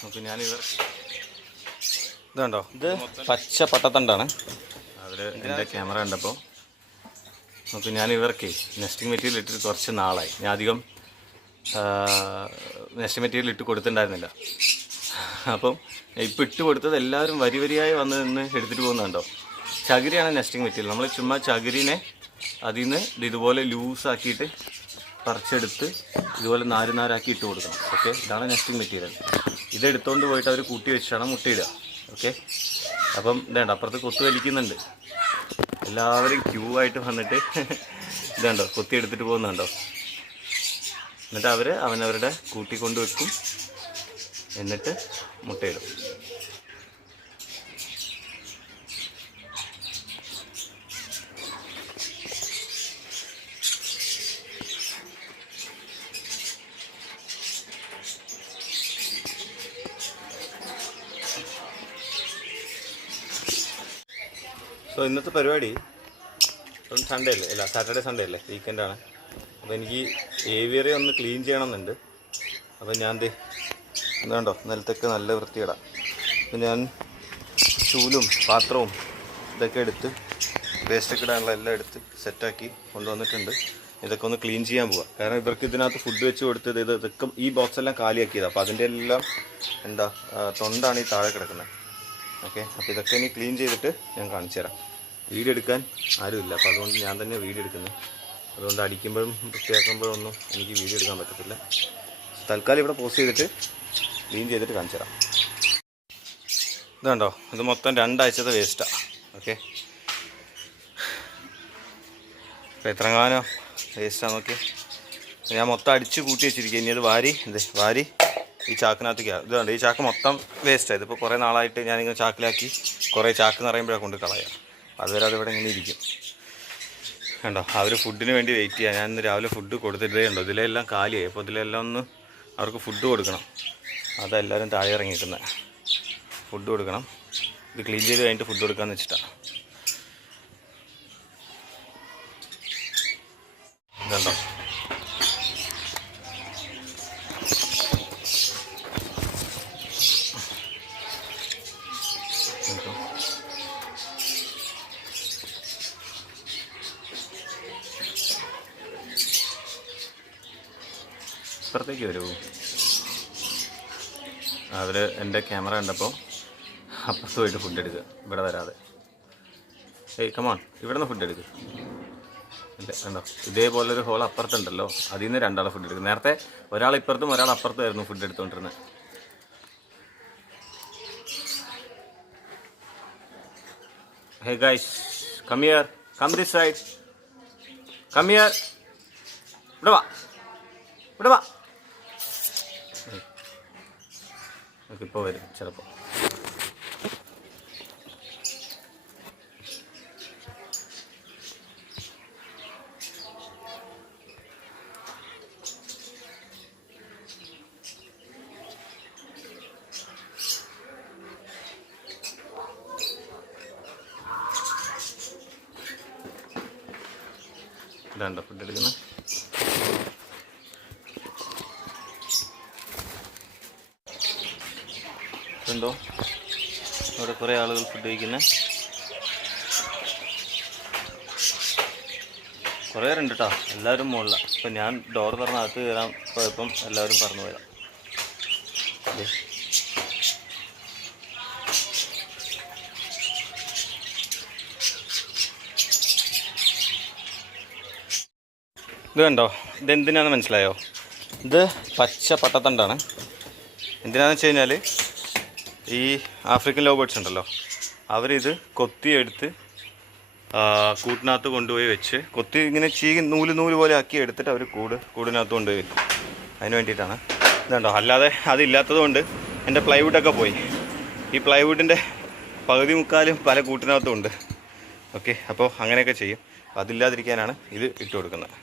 നമുക്ക് ഞാനിവർ ഇതുണ്ടോ, ഇത് പച്ച പട്ടത്തണ്ടാണ്. അവർ എൻ്റെ ക്യാമറ കണ്ടപ്പോൾ നമുക്ക് ഞാനിവർക്ക് നെസ്റ്റിംഗ് മെറ്റീരിയൽ ഇട്ടിട്ട് കുറച്ച് നാളായി. ഞാൻ അധികം നെസ്റ്റിംഗ് മെറ്റീരിയൽ ഇട്ട് കൊടുത്തിട്ടുണ്ടായിരുന്നില്ല. അപ്പം ഇപ്പം ഇട്ട് കൊടുത്തത് എല്ലാവരും വരി വരിയായി വന്ന് നിന്ന് എടുത്തിട്ട് പോകുന്നുണ്ടോ. ചകിരിയാണ് നെസ്റ്റിംഗ് മെറ്റീരിയൽ. നമ്മൾ ചുമ്മാ ചകിരിനെ അതിൽ നിന്ന് ഇതുപോലെ ലൂസാക്കിയിട്ട് പറിച്ചെടുത്ത് ഇതുപോലെ നാരാക്കി ഇട്ട് കൊടുക്കണം. ഓക്കെ, ഇതാണ് നെസ്റ്റിംഗ് മെറ്റീരിയൽ. ഇതെടുത്തുകൊണ്ട് പോയിട്ട് അവർ കൂട്ടി വെച്ചിട്ടാണ് മുട്ടയിടുക. ഓക്കെ, അപ്പം ഇതേണ്ട അപ്പുറത്ത് കൊത്തു വലിക്കുന്നുണ്ട്. എല്ലാവരും ക്യൂ ആയിട്ട് വന്നിട്ട് ഇതുണ്ടോ കൊത്തി എടുത്തിട്ട് പോകുന്നുണ്ടോ. എന്നിട്ട് അവർ അവനവരുടെ കൂട്ടിക്കൊണ്ട് വെക്കും, എന്നിട്ട് മുട്ടയിടും. സോ ഇന്നത്തെ പരിപാടി സൺഡേ അല്ലേ, അല്ല സാറ്റർഡേ സൺഡേ അല്ലേ, വീക്കെൻഡാണ്. അപ്പോൾ എനിക്ക് ഏവിയറി ഒന്ന് ക്ലീൻ ചെയ്യണമെന്നുണ്ട്. അപ്പോൾ ഞാൻ എന്താണ്ടോ നിലത്തൊക്കെ നല്ല വൃത്തിയിടാം. അപ്പോൾ ഞാൻ ചൂലും പാത്രവും ഇതൊക്കെ എടുത്ത് വേസ്റ്റൊക്കെ ഇടാനുള്ള എല്ലാം എടുത്ത് സെറ്റാക്കി കൊണ്ടുവന്നിട്ടുണ്ട്. ഇതൊക്കെ ഒന്ന് ക്ലീൻ ചെയ്യാൻ പോവാം. കാരണം ഇവർക്ക് ഇതിനകത്ത് ഫുഡ് വെച്ച് കൊടുത്തത് ഇതൊക്കെ ഈ ബോക്സെല്ലാം കാലിയാക്കിയതാണ്. അപ്പോൾ അതിൻ്റെ എല്ലാം തൊണ്ടാണ് ഈ താഴെ കിടക്കുന്നത്. ഓക്കെ, അപ്പോൾ ഇതൊക്കെ ഇനി ക്ലീൻ ചെയ്തിട്ട് ഞാൻ കാണിച്ചു തരാം. വീഡിയോ എടുക്കാൻ ആരുമില്ല, അപ്പോൾ അതുകൊണ്ട് ഞാൻ തന്നെ വീഡിയോ എടുക്കുന്നത്. അതുകൊണ്ട് അടിക്കുമ്പോഴും വൃത്തിയാക്കുമ്പോഴും ഒന്നും എനിക്ക് വീഡിയോ എടുക്കാൻ പറ്റത്തില്ല. തൽക്കാലം ഇവിടെ പോസ്റ്റ് ചെയ്തിട്ട് ക്ലീൻ ചെയ്തിട്ട് കാണിച്ചു തരാം. ഇതുണ്ടോ, ഇത് മൊത്തം 2 ആഴ്ചത്തെ വേസ്റ്റാണ്. ഓക്കെ, അപ്പോൾ എത്രങ്ങാനോ വേസ്റ്റാണ് നോക്കി. ഞാൻ മൊത്തം അടിച്ച് കൂട്ടി വെച്ചിരിക്കുക. ഇനി അത് വാരി ഈ ചാക്കിനകത്തേക്ക്. ഇതുണ്ട്, ഈ ചാക്ക് മൊത്തം വേസ്റ്റായത്. ഇപ്പോൾ കുറേ നാളായിട്ട് ഞാനിങ്ങനെ ചാക്കിലാക്കി കുറേ ചാക്ക് നിറയുമ്പോഴാണ് കൊണ്ട് കളയുക. അതുവരെ അതിവിടെ ഇങ്ങനെ ഇരിക്കും. കണ്ടോ, അവർ ഫുഡിന് വേണ്ടി വെയിറ്റ് ചെയ്യുക. ഞാൻ ഇന്ന് രാവിലെ ഫുഡ് കൊടുത്തിട്ടേ ഉണ്ടോ, ഇതിലെല്ലാം കാലിയായി. അപ്പോൾ ഇതിലെല്ലാം ഒന്ന് അവർക്ക് ഫുഡ് കൊടുക്കണം. അതെല്ലാവരും താഴെ ഇറങ്ങിയിരിക്കുന്നത്. ഫുഡ് കൊടുക്കണം. ഇത് ക്ലീൻ ചെയ്ത് കഴിഞ്ഞിട്ട് ഫുഡ് കൊടുക്കാമെന്ന് വെച്ചിട്ടാണ്. ഇതുണ്ടോ, ഇപ്പുറത്തേക്ക് വരൂ. അവർ എൻ്റെ ക്യാമറ കണ്ടപ്പോൾ അപ്പുറത്ത് പോയിട്ട് ഫുഡ് എടുക്കുക, ഇവിടെ വരാതെ. ഏയ് കമോൺ, ഇവിടെ നിന്ന് ഫുഡ് എടുക്കുക. ഇല്ല കണ്ടോ, ഇതേപോലൊരു ഹോൾ അപ്പുറത്തുണ്ടല്ലോ, അതിൽ നിന്ന് 2 ആൾ ഫുഡ് എടുക്കും. നേരത്തെ ഒരാൾ ഇപ്പുറത്തും ഒരാൾ അപ്പുറത്തുമായിരുന്നു ഫുഡ് എടുത്തുകൊണ്ടിരുന്നത്. Hey guys, come here, come this side, come here. ഇവിടെ വാ. ഇപ്പോൾ വരും ചിലപ്പോൾ. ഇതാണ്ടോ ഫുഡ് എടുക്കുന്നത്. ഉണ്ടോ അവിടെ കുറേ ആളുകൾ ഫുഡ് കഴിക്കുന്നത്. കുറേ ഉണ്ട് കേട്ടോ, എല്ലാവരും മുകളിലാണ്. ഇപ്പം ഞാൻ ഡോർ തുറന്ന് അകത്ത് കയറാൻ പോയപ്പം എല്ലാവരും പറന്നു പോയതാണ്. ഇത് കണ്ടോ, ഇതെന്തിനാണെന്ന് മനസ്സിലായോ? ഇത് പച്ച പട്ടത്തണ്ടാണ്. എന്തിനാണെന്ന് വെച്ച് കഴിഞ്ഞാൽ ഈ ആഫ്രിക്കൻ ലവ് ബേർഡ്സ് ഉണ്ടല്ലോ, അവരിത് കൊത്തിയെടുത്ത് കൂട്ടിനകത്ത് കൊണ്ടുപോയി വെച്ച് കൊത്തി ഇങ്ങനെ നൂല് പോലെ ആക്കി എടുത്തിട്ട് അവർ കൂടിനകത്ത് കൊണ്ടുപോയി വെക്കും. അതിന് വേണ്ടിയിട്ടാണ്. ഇതുണ്ടോ, അല്ലാതെ അതില്ലാത്തത് കൊണ്ട് എൻ്റെ പ്ലൈവുഡൊക്കെ പോയി. ഈ പ്ലൈവുഡിൻ്റെ പകുതി മുക്കാലും പല കൂട്ടിനകത്തും ഉണ്ട്. ഓക്കെ, അപ്പോൾ അങ്ങനെയൊക്കെ ചെയ്യും. അതില്ലാതിരിക്കാനാണ് ഇത് ഇട്ട് കൊടുക്കുന്നത്.